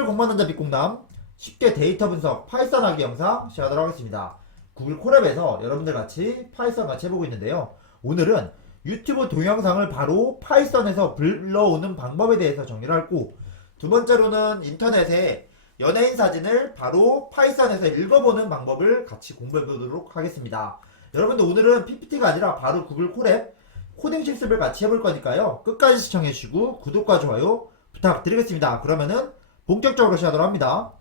오늘 공만남자 빅공남 쉽게 데이터 분석 파이썬 하기 영상 시작하도록 하겠습니다. 구글 콜앱에서 여러분들 같이 파이썬 같이 해보고 있는데요. 오늘은 유튜브 동영상을 바로 파이썬에서 불러오는 방법에 대해서 정리를 하고 두 번째로는 인터넷에 연예인 사진을 바로 파이썬에서 읽어보는 방법을 같이 공부해 보도록 하겠습니다. 여러분들 오늘은 PPT가 아니라 바로 구글 콜앱 코딩 실습을 같이 해볼 거니까요. 끝까지 시청해 주시고 구독과 좋아요 부탁드리겠습니다. 그러면은 본격적으로 시작하도록 합니다.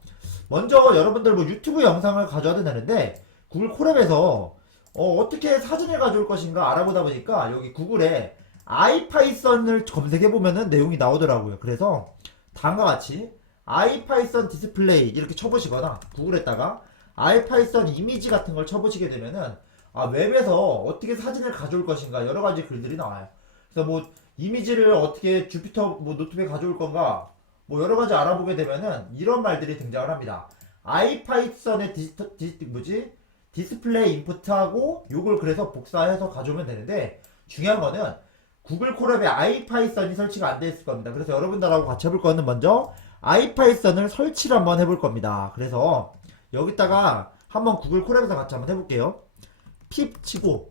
먼저 여러분들 뭐 유튜브 영상을 가져와도 되는데 구글 콜앱에서 어, 떻게 사진을 가져올 것인가 알아보다 보니까 여기 구글에 아이파이썬을 검색해 보면은 내용이 나오더라고요. 그래서 다음과 같이 아이파이썬 디스플레이 이렇게 쳐보시거나 구글에다가 아이파이썬 이미지 같은 걸 쳐보시게 되면은 아 웹에서 어떻게 사진을 가져올 것인가 여러 가지 글들이 나와요. 그래서 뭐 이미지를 어떻게 주피터 뭐 노트북에 가져올 건가 뭐 여러 가지 알아보게 되면은 이런 말들이 등장을 합니다. 아이파이썬의 디스터, 디, 뭐지 디스플레이 인풋하고 요걸 그래서 복사해서 가져오면 되는데 중요한 거는 구글 콜앱에 아이파이썬이 설치가 안돼 있을 겁니다. 그래서 여러분들하고 같이 해볼 거는 먼저 아이파이썬을 설치를 한번 해볼 겁니다. 그래서 여기다가 한번 구글 콜앱에서 같이 한번 해볼게요. 핍 치고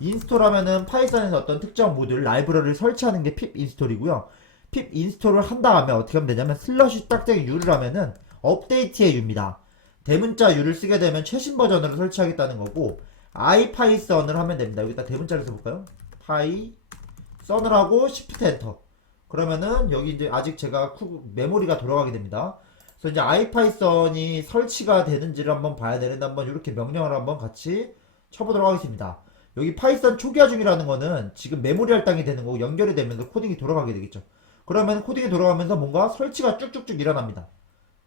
인스톨 하면은 파이썬에서 어떤 특정 모듈 라이브러리를 설치하는 게 핍 인스톨이고요. 핍 인스톨을 한 다음에 어떻게 하면 되냐면 슬러시 딱딱이 U를 하면은 업데이트의 U입니다. 대문자 U를 쓰게 되면 최신 버전으로 설치하겠다는 거고 아이파이썬을 하면 됩니다. 여기다 대문자를 써볼까요? 파이썬을 하고 Shift 엔터. 그러면은 여기 이제 아직 제가 쿠- 메모리가 돌아가게 됩니다. 그래서 이제 아이파이썬이 설치가 되는지를 한번 봐야 되는데 한번 이렇게 명령을 한번 같이 쳐보도록 하겠습니다. 여기 파이썬 초기화 중이라는 거는 지금 메모리 할당이 되는 거고 연결이 되면서 코딩이 돌아가게 되겠죠. 그러면 코딩이 돌아가면서 뭔가 설치가 쭉쭉쭉 일어납니다.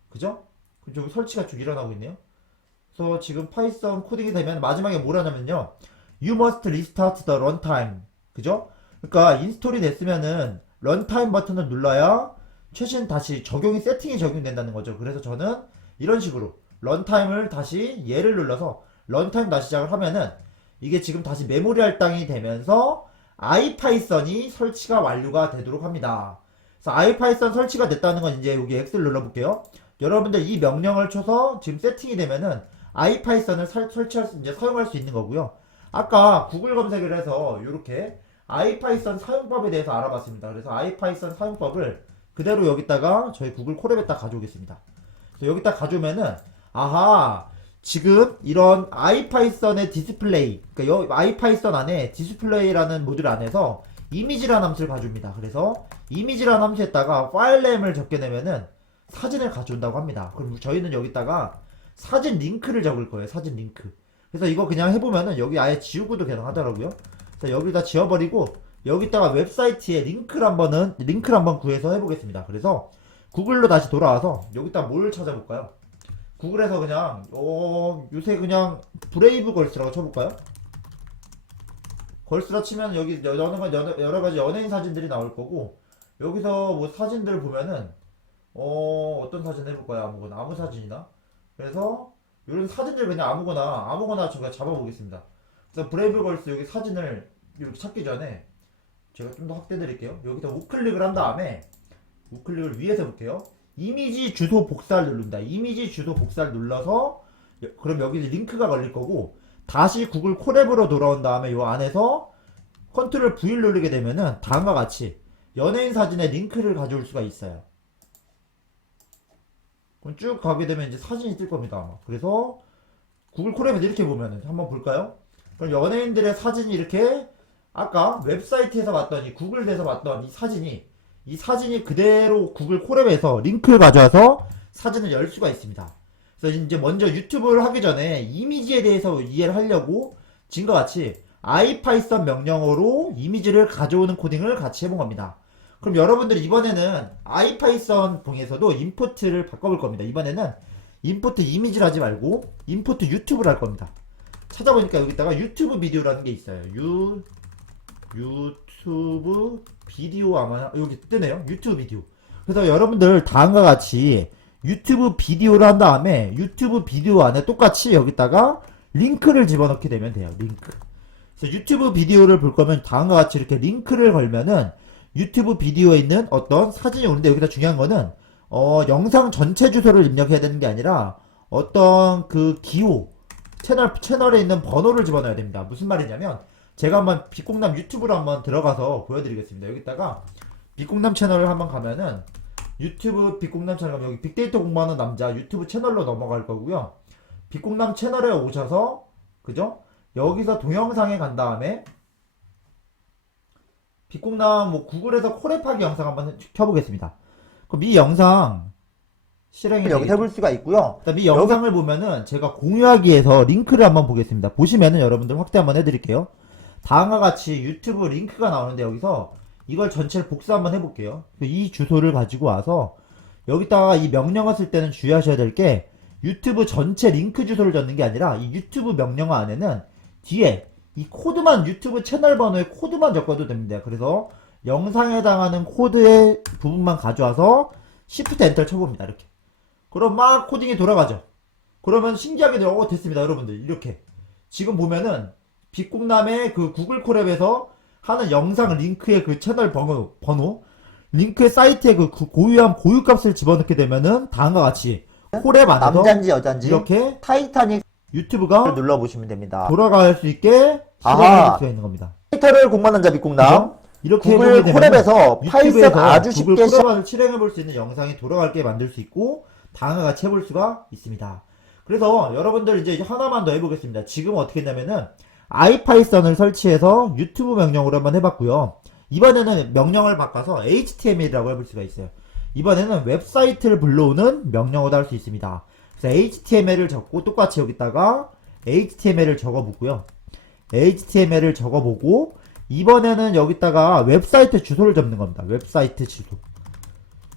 그죠? 그쪽 설치가 쭉 일어나고 있네요. 그래서 지금 파이썬 코딩이 되면 마지막에 뭘 하냐면요. You must restart the runtime. 그죠? 그러니까 인스톨이 됐으면은 런타임 버튼을 눌러야 최신 다시 적용이 세팅이 적용된다는 거죠. 그래서 저는 이런 식으로 런타임을 다시 얘를 눌러서 런타임 다시 시작을 하면은 이게 지금 다시 메모리 할당이 되면서 아이파이썬이 설치가 완료가 되도록 합니다. 아이파이썬 설치가 됐다는 건 이제 여기 X를 눌러볼게요. 여러분들 이 명령을 쳐서 지금 세팅이 되면은 아이파이썬을 살- 설치할 수, 이제 사용할 수 있는 거고요. 아까 구글 검색을 해서 이렇게 아이파이썬 사용법에 대해서 알아봤습니다. 그래서 아이파이썬 사용법을 그대로 여기다가 저희 구글 콜앱에다 가져오겠습니다. 여기다 가져오면은 아하 지금 이런 아이파이썬의 디스플레이 그러니까 여, 아이파이썬 안에 디스플레이라는 모듈 안에서 이미지라는 함수를 가져옵니다. 그래서 이미지라는 함수에다가 파일 네임을 적게내면은 사진을 가져온다고 합니다. 그럼 저희는 여기다가 사진 링크를 적을 거예요. 사진 링크. 그래서 이거 그냥 해보면은 여기 아예 지우고도 가능하더라고요. 그래서 여기다 지워버리고 여기다가 웹사이트에 링크를 한번은 링크를 한번 구해서 해보겠습니다. 그래서 구글로 다시 돌아와서 여기다 뭘 찾아볼까요? 구글에서 그냥 어 요새 그냥 브레이브 걸스라고 쳐볼까요? 걸스라 치면 여기 여러, 가- 여러, 가지 연예인 사진들이 나올 거고 여기서 뭐 사진들 보면은 어 어떤 사진 해볼까요? 아무거나 아무 사진이나 그래서 이런 사진들 그냥 아무거나 아무거나 제가 잡아보겠습니다. 그래서 브레이브 걸스 여기 사진을 이렇게 찾기 전에 제가 좀 더 확대 드릴게요. 여기다 우클릭을 한 다음에 우클릭을 위에서 볼게요. 이미지 주소 복사를 누른다. 이미지 주소 복사를 눌러서 여- 그럼 여기 링크가 걸릴 거고 다시 구글 콜앱으로 돌아온 다음에 요 안에서 컨트롤 V를 누르게 되면은 다음과 같이 연예인 사진에 링크를 가져올 수가 있어요. 그럼 쭉 가게 되면 이제 사진이 뜰 겁니다. 그래서 구글 콜앱에서 이렇게 보면은 한번 볼까요? 그럼 연예인들의 사진이 이렇게 아까 웹사이트에서 이 구글에서 봤던 이 사진이 이 사진이 그대로 구글 콜앱에서 링크를 가져와서 사진을 열 수가 있습니다. 그래서 이제 먼저 유튜브를 하기 전에 이미지에 대해서 이해를 하려고 지금과 같이 아이파이썬 명령어로 이미지를 가져오는 코딩을 같이 해본 겁니다. 그럼 여러분들 이번에는 아이파이썬 봉에서도 인포트를 바꿔볼 겁니다. 이번에는 인포트 이미지를 하지 말고 인포트 유튜브를 할 겁니다. 찾아보니까 여기다가 유튜브 비디오라는 게 있어요. 유 유튜브 비디오 아마 여기 뜨네요. 유튜브 비디오. 그래서 여러분들 다음과 같이 유튜브 비디오를 한 다음에 유튜브 비디오 안에 똑같이 여기다가 링크를 집어넣게 되면 돼요. 링크. 그래서 유튜브 비디오를 볼 거면 다음과 같이 이렇게 링크를 걸면은 유튜브 비디오에 있는 어떤 사진이 오는데 여기다 중요한 거는 어, 영상 전체 주소를 입력해야 되는 게 아니라 어떤 그 기호 채널 채널에 있는 번호를 집어넣어야 됩니다. 무슨 말이냐면 제가 한번 빛공남 유튜브로 한번 들어가서 보여드리겠습니다. 여기다가 빛공남 채널을 한번 가면은 유튜브 가면 여기 빅데이터 공부하는 남자 유튜브 채널로 넘어갈 거고요. 빛공남 채널에 오셔서 그죠? 여기서 동영상에 간 다음에 빛공남 뭐 구글에서 코레파기 영상 한번 켜보겠습니다. 그럼 이 영상 실행이 여기 해볼 수가 있고요. 그다음 이 영상을 보면은 제가 공유하기에서 링크를 한번 보겠습니다. 보시면은 여러분들 확대 한번 해드릴게요. 다음과 같이 유튜브 링크가 나오는데 여기서 이걸 전체를 복사 한번 해볼게요. 이 주소를 가지고 와서 여기다가 이 명령어 쓸 때는 주의하셔야 될 게 유튜브 전체 링크 주소를 적는 게 아니라 이 유튜브 명령어 안에는 뒤에 이 코드만 유튜브 채널 번호에 코드만 적어도 됩니다. 그래서 영상에 해당하는 코드의 부분만 가져와서 Shift 엔터 쳐봅니다. 이렇게. 그럼 막 코딩이 돌아가죠. 그러면 신기하게 어 됐습니다, 여러분들. 이렇게 지금 보면은 빛공남의 그 구글 콜앱에서 하는 영상 링크의 그 채널 번호, 번호 링크의 사이트에 그, 그 고유한 고유값을 집어넣게 되면은 다음과 같이 콜앱 안에서 남잔지 여잔지 이렇게 타이타닉을 유튜브가 눌러보시면 됩니다. 돌아갈 수 있게 아하. 수가 있는 겁니다. 타이틀을 공부하는 자 그죠? 이렇게 구글 콜앱에서 파이썬 아주 쉽게 구글 실행해 볼 수 있는 영상이 돌아갈게 만들 수 있고 다음과 같이 해볼 수가 있습니다. 그래서 여러분들 이제 하나만 더 해보겠습니다. 지금 어떻게 했냐면은 아이파이썬을 설치해서 유튜브 명령으로 한번 해봤고요. 이번에는 명령을 바꿔서 HTML이라고 해볼 수가 있어요. 이번에는 웹사이트를 불러오는 명령어도 할 수 있습니다. 그래서 HTML을 적고 똑같이 여기다가 HTML을 적어보고요. HTML을 적어보고 이번에는 여기다가 웹사이트 주소를 적는 겁니다. 웹사이트 주소.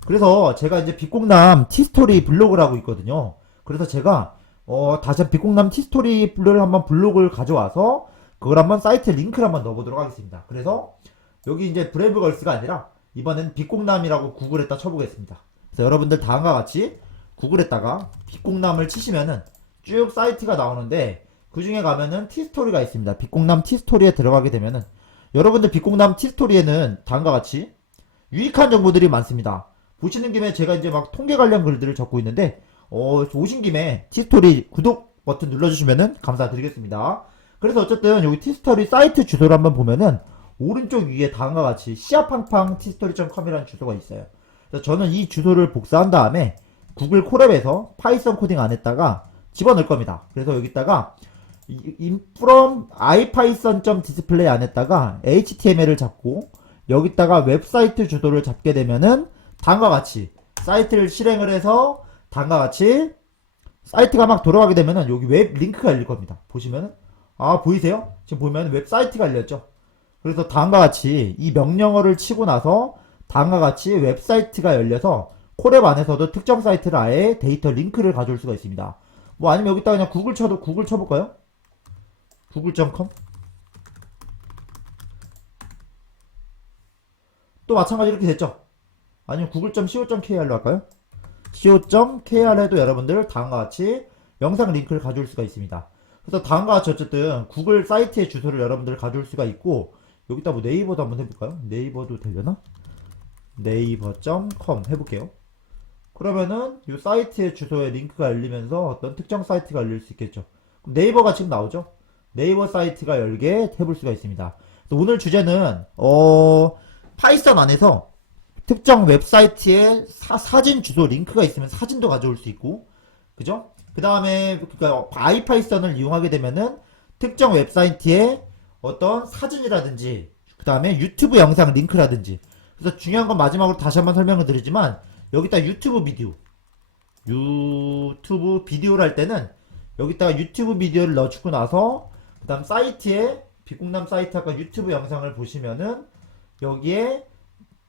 그래서 제가 이제 빛공남 티스토리 블로그를 하고 있거든요. 그래서 제가 어 다시 빛공남 티스토리를 한번 블로그를 가져와서 그걸 한번 사이트 링크를 한번 넣어보도록 하겠습니다. 그래서 여기 이제 브레이브걸스가 아니라 이번엔 빛공남이라고 구글에다 쳐보겠습니다. 그래서 여러분들 다음과 같이 구글에다가 빛공남을 치시면은 쭉 사이트가 나오는데 그 중에 가면은 티스토리가 있습니다. 빛공남 티스토리에 들어가게 되면은 여러분들 빛공남 티스토리에는 다음과 같이 유익한 정보들이 많습니다. 보시는 김에 제가 이제 막 통계 관련 글들을 적고 있는데 어, 오신 김에 티스토리 구독 버튼 눌러주시면은 감사드리겠습니다. 그래서 어쨌든 여기 티스토리 사이트 주소를 한번 보면은 오른쪽 위에 다음과 같이 시아팡팡 티스토리.com이라는 주소가 있어요. 그래서 저는 이 주소를 복사한 다음에 구글 콜앱에서 파이썬 코딩 안에다가 집어넣을 겁니다. 그래서 여기다가 from ipython.display 안에다가 html을 잡고 여기다가 웹사이트 주소를 잡게 되면은 다음과 같이 사이트를 실행을 해서 다음과 같이 사이트가 막 돌아가게 되면은 여기 웹 링크가 열릴 겁니다. 보시면은 아 보이세요? 지금 보면 웹사이트가 열렸죠. 그래서 다음과 같이 이 명령어를 치고 나서 다음과 같이 웹사이트가 열려서 콜앱 안에서도 특정 사이트를 아예 데이터 링크를 가져올 수가 있습니다. 뭐 아니면 여기다가 그냥 구글 쳐도 구글 쳐볼까요? 구글.com 또 마찬가지로 이렇게 됐죠? 아니면 구글.co.kr로 할까요? co.kr 해도 여러분들 다음과 같이 영상 링크를 가져올 수가 있습니다. 그래서 다음과 같이 어쨌든 구글 사이트의 주소를 여러분들 가져올 수가 있고 여기다 뭐 네이버도 한번 해볼까요? 네이버도 되려나? 네이버.com 해볼게요. 그러면은 이 사이트의 주소에 링크가 열리면서 어떤 특정 사이트가 열릴 수 있겠죠. 네이버가 지금 나오죠? 네이버 사이트가 열게 해볼 수가 있습니다. 오늘 주제는 어 파이썬 안에서 특정 웹사이트에 사, 진 주소 링크가 있으면 사진도 가져올 수 있고 그죠? 그 다음에 그러니까 아이파이썬을 이용하게 되면은 특정 웹사이트에 어떤 사진이라든지 그 다음에 유튜브 영상 링크라든지 그래서 중요한 건 마지막으로 다시 한번 설명을 드리지만 여기다 유튜브 비디오 유튜브 비디오를 할 때는 여기다가 유튜브 비디오를 넣어주고 나서 그 다음 사이트에 비공남 사이트 아까 유튜브 영상을 보시면은 여기에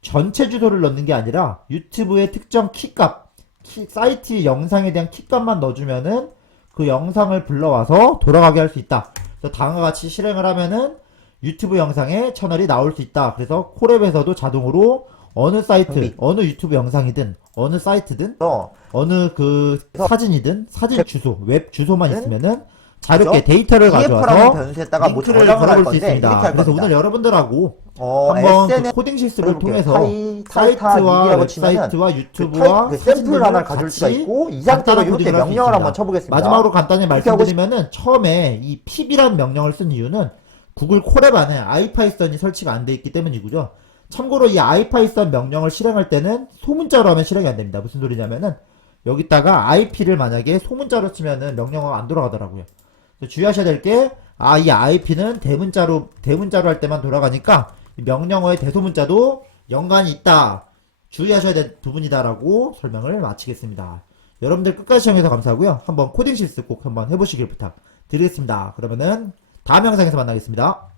전체 주소를 넣는 게 아니라 유튜브의 특정 키값 키- 사이트 영상에 대한 키값만 넣어주면은 그 영상을 불러와서 돌아가게 할 수 있다. 그래서 다음과 같이 실행을 하면은 유튜브 영상에 채널이 나올 수 있다. 그래서 콜앱에서도 자동으로 어느 사이트, 준비. 어느 유튜브 영상이든 어느 사이트든 어, 어느 그 사진이든 사진 주소, 웹 주소만 네. 있으면은 그죠? 데이터를 가져와서 변수에다가 뭐 링크를 걸어볼 수 있습니다. 그래서 겁니다. 오늘 여러분들하고 어, 한번 그 SNL 코딩 실습을 통해서 파이, 사이트와 사이트와 웹사이트와 그, 유튜브와 타입, 그 샘플 하나를 가져올 수가 같이 있고 이 상태로 간단한 이렇게 명령을 한번. 쳐보겠습니다. 마지막으로 간단히 말씀드리면은 처음에 이 pip이라는 명령을 쓴 이유는 구글 콜앱 안에 아이파이썬이 설치가 안 돼 있기 때문이고요. 참고로 이 아이파이썬 명령을 실행할 때는 소문자로 하면 실행이 안 됩니다. 무슨 소리냐면은 여기다가 IP를 만약에 소문자로 치면은 명령어가 안 돌아가더라고요. 주의하셔야 될 게 아 이 IP는 대문자로 대문자로 할 때만 돌아가니까 이 명령어의 대소문자도 연관이 있다. 주의하셔야 될 부분이다라고 설명을 마치겠습니다. 여러분들 끝까지 시청해서 감사하고요. 한번 코딩 실습 꼭 한번 해보시길 부탁드리겠습니다. 그러면은 다음 영상에서 만나겠습니다.